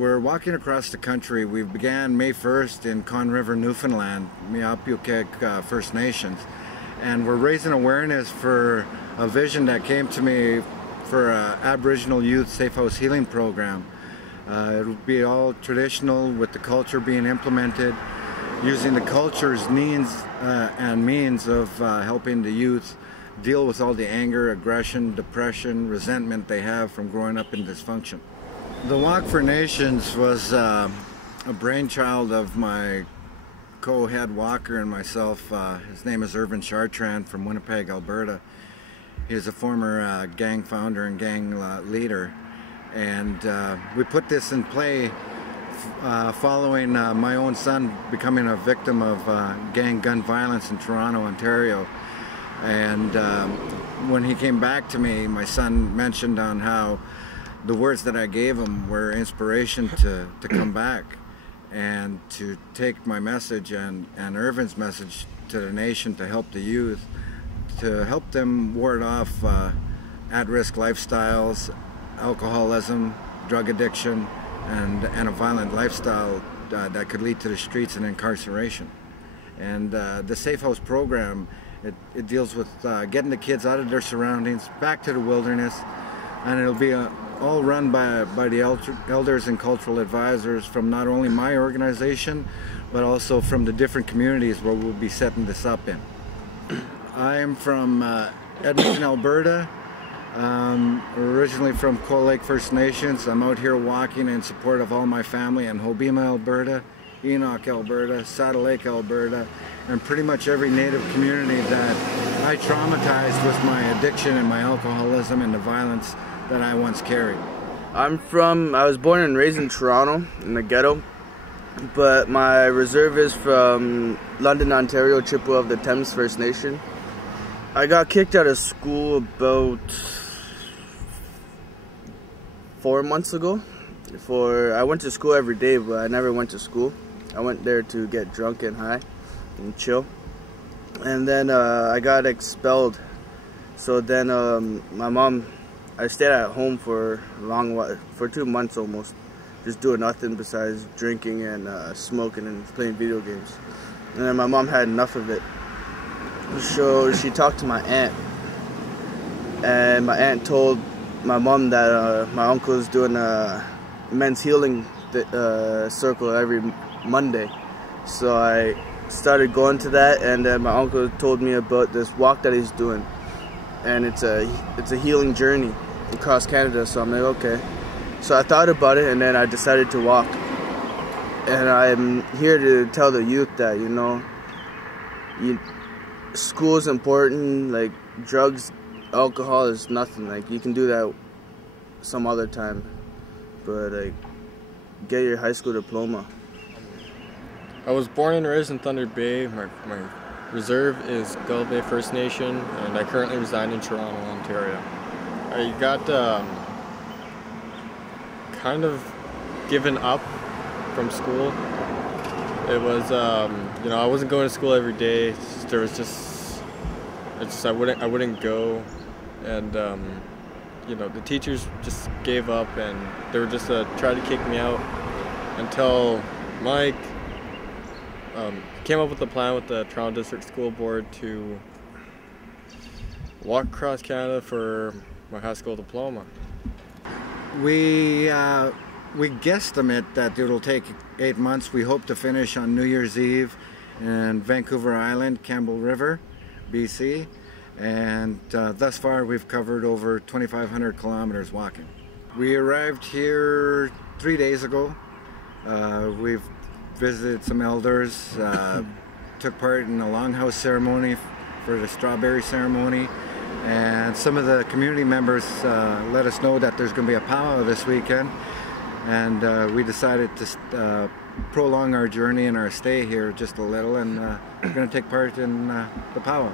We're walking across the country. We began May 1st in Conn River, Newfoundland, Mi'apukek First Nations. And we're raising awareness for a vision that came to me for an Aboriginal Youth Safe House Healing Program. It'll be all traditional with the culture being implemented, using the culture's needs and means of helping the youth deal with all the anger, aggression, depression, resentment they have from growing up in dysfunction. The Walk for Nations was a brainchild of my co-head walker and myself. His name is Irvin Chartrand from Winnipeg, Alberta. He's a former gang founder and gang leader. And we put this in play following my own son becoming a victim of gang gun violence in Toronto, Ontario. And when he came back to me, my son mentioned on how the words that I gave him were inspiration to come back and to take my message and Irvin's message to the nation to help the youth, to help them ward off at-risk lifestyles, alcoholism, drug addiction, and a violent lifestyle that could lead to the streets and incarceration. And the Safe House program, it deals with getting the kids out of their surroundings, back to the wilderness, and it'll be all run by the elders and cultural advisors from not only my organization, but also from the different communities where we'll be setting this up in. I am from Edmonton, Alberta, originally from Coal Lake First Nations. I'm out here walking in support of all my family in Hobbema, Alberta, Enoch, Alberta, Saddle Lake, Alberta, and pretty much every Native community that I traumatized with my addiction and my alcoholism and the violence that I once carried. I was born and raised in Toronto, in the ghetto, but my reserve is from London, Ontario, Chippewa of the Thames First Nation. I got kicked out of school about 4 months ago. I went to school every day, but I never went to school. I went there to get drunk and high and chill. And then I got expelled. So then my mom, I stayed at home for a long while, for 2 months almost, just doing nothing besides drinking and smoking and playing video games. And then my mom had enough of it. So she talked to my aunt, and my aunt told my mom that my uncle is doing a men's healing circle every Monday. So I started going to that, and then my uncle told me about this walk that he's doing, and it's a healing journey across Canada. So I'm like, okay. So I thought about it, and then I decided to walk. And I'm here to tell the youth that, you know, school is important. Like, drugs, alcohol is nothing. Like, you can do that some other time, but like, get your high school diploma. I was born and raised in Thunder Bay. My reserve is Gull Bay First Nation, and I currently reside in Toronto, Ontario. I got kind of given up from school. It was, you know, I wasn't going to school every day. There was just I wouldn't go, and you know, the teachers just gave up, and they were just trying to kick me out until Mike came up with a plan with the Toronto District School Board to walk across Canada for my high school diploma. We guesstimate that it'll take 8 months. We hope to finish on New Year's Eve in Vancouver Island, Campbell River, BC. And thus far we've covered over 2,500 kilometers walking. We arrived here 3 days ago. We've visited some elders, took part in a longhouse ceremony for the strawberry ceremony, and some of the community members let us know that there's going to be a powwow this weekend, and we decided to prolong our journey and our stay here just a little, and we're going to take part in the powwow.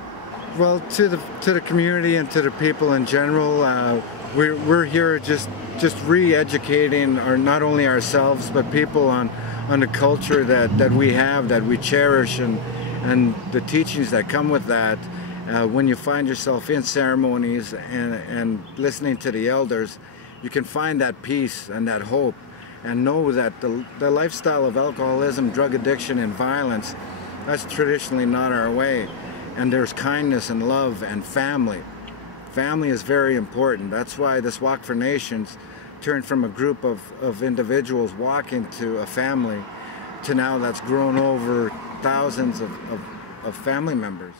Well, to the community and to the people in general, we're here just re-educating not only ourselves but people on the culture that we have, that we cherish, and the teachings that come with that. When you find yourself in ceremonies and listening to the elders, you can find that peace and that hope and know that the lifestyle of alcoholism, drug addiction, and violence, that's traditionally not our way. And there's kindness and love and family. Family is very important. That's why this Walk for Nations turned from a group of individuals walking to a family to now that's grown over thousands of family members.